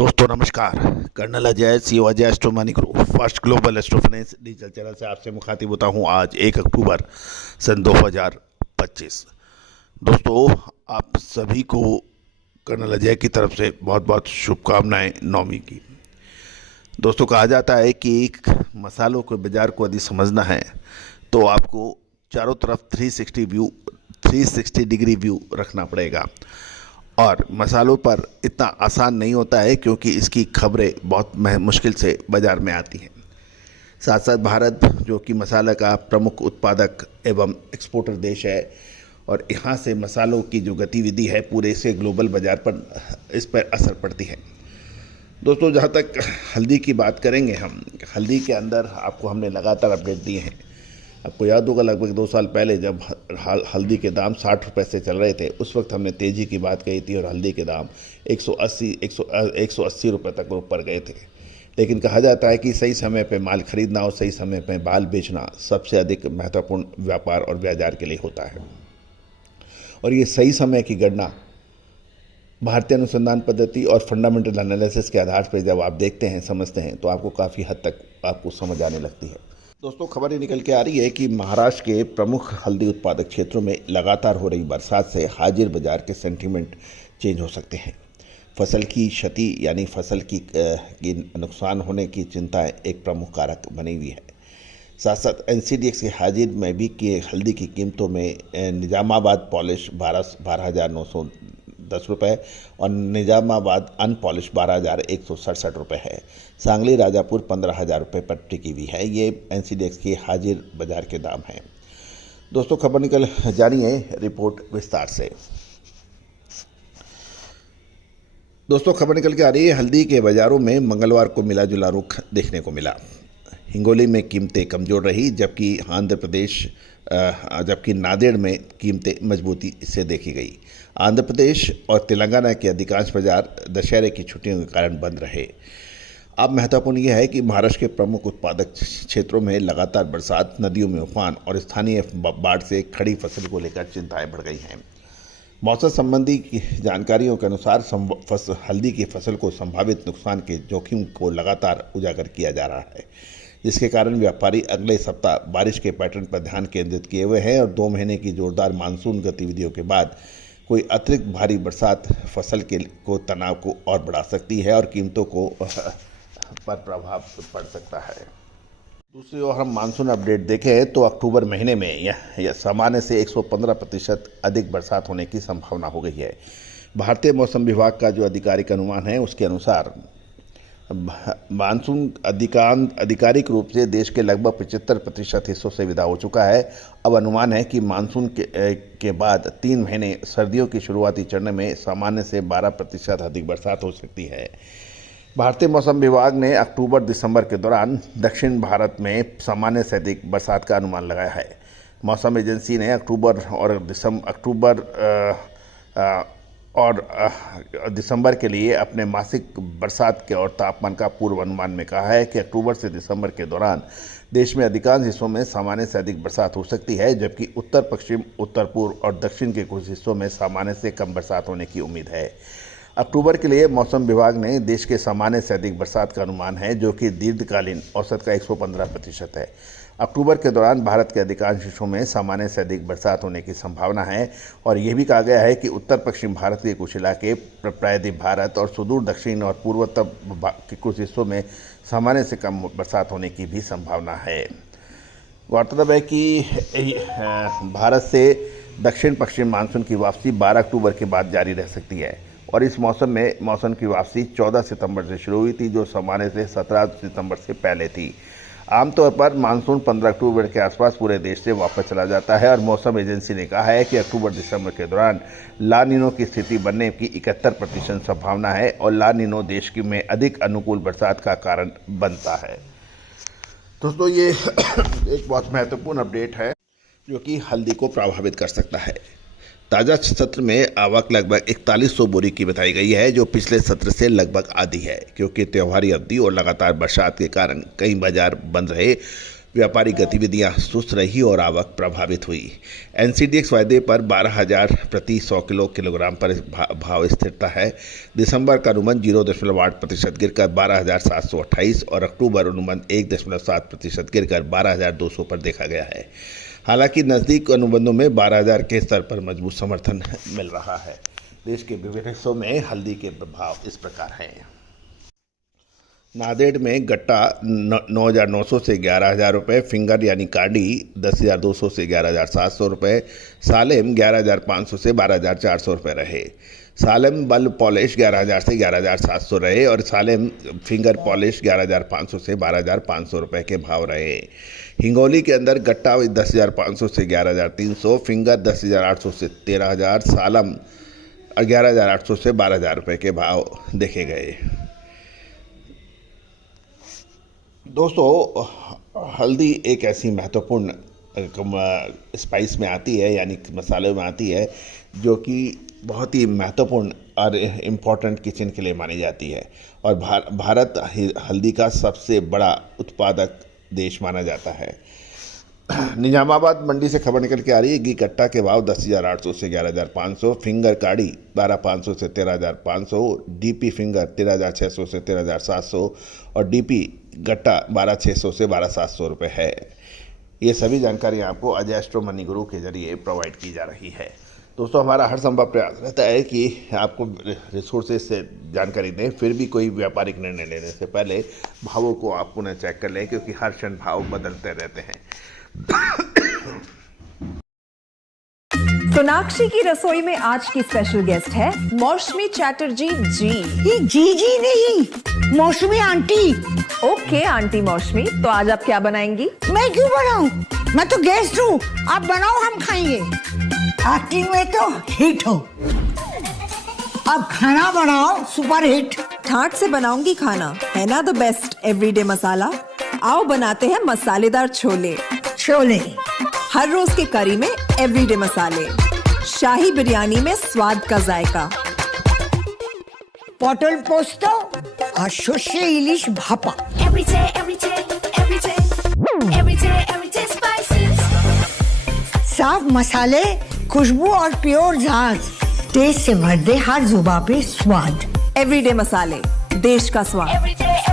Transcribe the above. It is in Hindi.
दोस्तों नमस्कार। Colonel Ajay CO Ajay astro money group first global astro finance digital channel से आपसे मुखातिब होता हूं आज 1 अक्टूबर सन 2025। दोस्तों आप सभी को कर्नल अजय की तरफ से बहुत बहुत शुभकामनाएं नवमी की। दोस्तों कहा जाता है कि मसालों के बाजार को यदि समझना है तो आपको चारों तरफ 360 डिग्री व्यू रखना पड़ेगा और मसालों पर इतना आसान नहीं होता है क्योंकि इसकी खबरें बहुत मुश्किल से बाज़ार में आती हैं। साथ साथ भारत जो कि मसाला का प्रमुख उत्पादक एवं एक्सपोर्टर देश है और यहाँ से मसालों की जो गतिविधि है पूरे से ग्लोबल बाज़ार पर इस पर असर पड़ती है। दोस्तों जहाँ तक हल्दी की बात करेंगे हम हल्दी के अंदर आपको हमने लगातार अपडेट दिए हैं। आपको याद होगा लगभग 2 साल पहले जब हल्दी के दाम 60 रुपये से चल रहे थे उस वक्त हमने तेज़ी की बात कही थी और हल्दी के दाम 180 रुपये तक ऊपर गए थे। लेकिन कहा जाता है कि सही समय पे माल खरीदना और सही समय पे माल बेचना सबसे अधिक महत्वपूर्ण व्यापार और बाजार के लिए होता है। और ये सही समय की गणना भारतीय अनुसंधान पद्धति और फंडामेंटल एनालिसिस के आधार पर जब आप देखते हैं समझते हैं तो आपको काफ़ी हद तक आपको समझ आने लगती है। दोस्तों खबर ये निकल के आ रही है कि महाराष्ट्र के प्रमुख हल्दी उत्पादक क्षेत्रों में लगातार हो रही बरसात से हाजिर बाजार के सेंटीमेंट चेंज हो सकते हैं। फसल की क्षति यानी फसल की नुकसान होने की चिंताएं एक प्रमुख कारक बनी हुई है। साथ साथ एनसीडीएक्स के हाजिर में भी कि हल्दी की कीमतों में निजामाबाद पॉलिश 12,910 रुपये और निजामाबाद अनपॉलिश 12,167 रुपये है। सांगली राजापुर 15,000 रुपये पर टिकी हुई है। ये एनसीडीएक्स के हाजिर बाजार के दाम हैं। दोस्तों खबर निकल जानिए रिपोर्ट विस्तार से। दोस्तों खबर निकल के आ रही है हल्दी के बाज़ारों में मंगलवार को मिला जुला रुख देखने को मिला। हिंगोली में कीमतें कमज़ोर रही जबकि नांदेड़ में कीमतें मजबूती से देखी गई। आंध्र प्रदेश और तेलंगाना के अधिकांश बाजार दशहरे की छुट्टियों के कारण बंद रहे। अब महत्वपूर्ण यह है कि महाराष्ट्र के प्रमुख उत्पादक क्षेत्रों में लगातार बरसात, नदियों में उफान और स्थानीय बाढ़ से खड़ी फसल को लेकर चिंताएं बढ़ गई हैं। मौसम संबंधी जानकारियों के अनुसार हल्दी की फसल को संभावित नुकसान के जोखिम को लगातार उजागर किया जा रहा है, जिसके कारण व्यापारी अगले सप्ताह बारिश के पैटर्न पर ध्यान केंद्रित किए हुए हैं और 2 महीने की जोरदार मानसून गतिविधियों के बाद कोई अतिरिक्त भारी बरसात फसल को तनाव को और बढ़ा सकती है और कीमतों को पर प्रभाव पड़ सकता है। दूसरी ओर हम मानसून अपडेट देखें तो अक्टूबर महीने में यह सामान्य से 115% अधिक बरसात होने की संभावना हो गई है। भारतीय मौसम विभाग का जो आधिकारिक अनुमान है उसके अनुसार मानसून आधिकारिक रूप से देश के लगभग 75% हिस्सों से विदा हो चुका है। अब अनुमान है कि मानसून के बाद 3 महीने सर्दियों की शुरुआती चरण में सामान्य से 12% अधिक बरसात हो सकती है। भारतीय मौसम विभाग ने अक्टूबर-दिसंबर के दौरान दक्षिण भारत में सामान्य से अधिक बरसात का अनुमान लगाया है। मौसम एजेंसी ने अक्टूबर और दिसंबर के लिए अपने मासिक बरसात के और तापमान का पूर्वानुमान में कहा है कि अक्टूबर से दिसंबर के दौरान देश में अधिकांश हिस्सों में सामान्य से अधिक बरसात हो सकती है, जबकि उत्तर पश्चिम, उत्तर पूर्व और दक्षिण के कुछ हिस्सों में सामान्य से कम बरसात होने की उम्मीद है। अक्टूबर के लिए मौसम विभाग ने देश के सामान्य से अधिक बरसात का अनुमान है, जो कि दीर्घकालीन औसत का 115% है। अक्टूबर के दौरान भारत के अधिकांश हिस्सों में सामान्य से अधिक बरसात होने की संभावना है और यह भी कहा गया है कि उत्तर पश्चिम भारत के कुछ इलाके, प्रायद्वीप भारत और सुदूर दक्षिण और पूर्वोत्तर के कुछ हिस्सों में सामान्य से कम बरसात होने की भी संभावना है। गौरतलब है कि भारत से दक्षिण पश्चिम मानसून की वापसी 12 अक्टूबर के बाद जारी रह सकती है और इस मौसम में मौसम की वापसी 14 सितंबर से शुरू हुई थी, जो सामान्य से 17 सितंबर से पहले थी। आमतौर पर मानसून 15 अक्टूबर के आसपास पूरे देश से वापस चला जाता है और मौसम एजेंसी ने कहा है कि अक्टूबर-दिसंबर के दौरान ला नीनो की स्थिति बनने की 71% संभावना है और ला नीनो देश में अधिक अनुकूल बरसात का कारण बनता है। दोस्तों ये एक बहुत महत्वपूर्ण अपडेट है जो कि हल्दी को प्रभावित कर सकता है। ताज़ा सत्र में आवक लगभग 4100 बोरी की बताई गई है, जो पिछले सत्र से लगभग आधी है, क्योंकि त्योहारी अवधि और लगातार बरसात के कारण कई बाजार बंद रहे व्यापारिक गतिविधियां सुस्त रही और आवक प्रभावित हुई। एनसीडीएक्स वायदे पर 12,000 प्रति 100 किलोग्राम पर भाव स्थिरता है। दिसंबर का अनुमान 0.8% गिरकर 12,728 और अक्टूबर अनुमान 1.7% गिरकर 12,200 पर देखा गया है। हालांकि नज़दीक अनुबंधों में 12,000 के स्तर पर मजबूत समर्थन मिल रहा है। देश के विभिन्न हिस्सों में हल्दी के भाव इस प्रकार हैं। नांदेड़ में गट्टा 9,900 से 11,000 रुपये, फिंगर यानी काडी 10,200 से 11,700 रुपये, सालेम 11,500 से 12,400 रुपये रहे। सालेम बल पॉलिश 11,000 से 11,700 रहे और सालेम फिंगर पॉलिश 11,500 से 12,500 रुपये के भाव रहे। हिंगोली के अंदर गट्टा 10,500 से 11,300, फिंगर 10,800 से 13,000, सालम 11,800 से 12,000 रुपये के भाव देखे गए। दोस्तों, हल्दी एक ऐसी महत्वपूर्ण स्पाइस में आती है, यानी मसाले में आती है, जो कि बहुत ही महत्वपूर्ण और इम्पोर्टेंट किचन के लिए मानी जाती है और भारत हल्दी का सबसे बड़ा उत्पादक देश माना जाता है। निजामाबाद मंडी से खबर निकल के आ रही है कि गट्टा के भाव 10,800 से 11,500, फिंगर काड़ी 12,500 से 13,500, डीपी फिंगर 13,600 से 13,700 और डीपी गट्टा 12,600 से 12,700 रुपये है। ये सभी जानकारी आपको अजय एस्ट्रो मनी गुरु के जरिए प्रोवाइड की जा रही है। दोस्तों, हमारा हर संभव प्रयास रहता है कि आपको रिसोर्सेज से जानकारी दें, फिर भी कोई व्यापारिक निर्णय लेने से पहले भावों को आप पुनः चेक कर लें, क्योंकि हर क्षण भाव बदलते रहते हैं। सोनाक्षी की रसोई में आज की स्पेशल गेस्ट है मौसमी चैटर्जी जी। ये जी नहीं, मौसमी आंटी। ओके आंटी मौसमी, तो आज आप क्या बनाएंगी? मैं क्यों बनाऊं? मैं तो गेस्ट हूँ, आप बनाओ, हम खाएंगे। एक्टिंग में तो हिट हो, अब खाना बनाओ सुपर हिट। ठाट से बनाऊंगी खाना, है ना द बेस्ट एवरीडे मसाला। आओ बनाते हैं मसालेदार छोले। हर रोज के करी में एवरीडे मसाले, शाही बिरयानी में स्वाद का जायका, पटल पोस्तो और शुष्य इलिश भापा। साफ मसाले, खुशबू और प्योर झांझ, टेस्ट से भर दे हर जुबान पे स्वाद। एवरीडे मसाले, देश का स्वाद।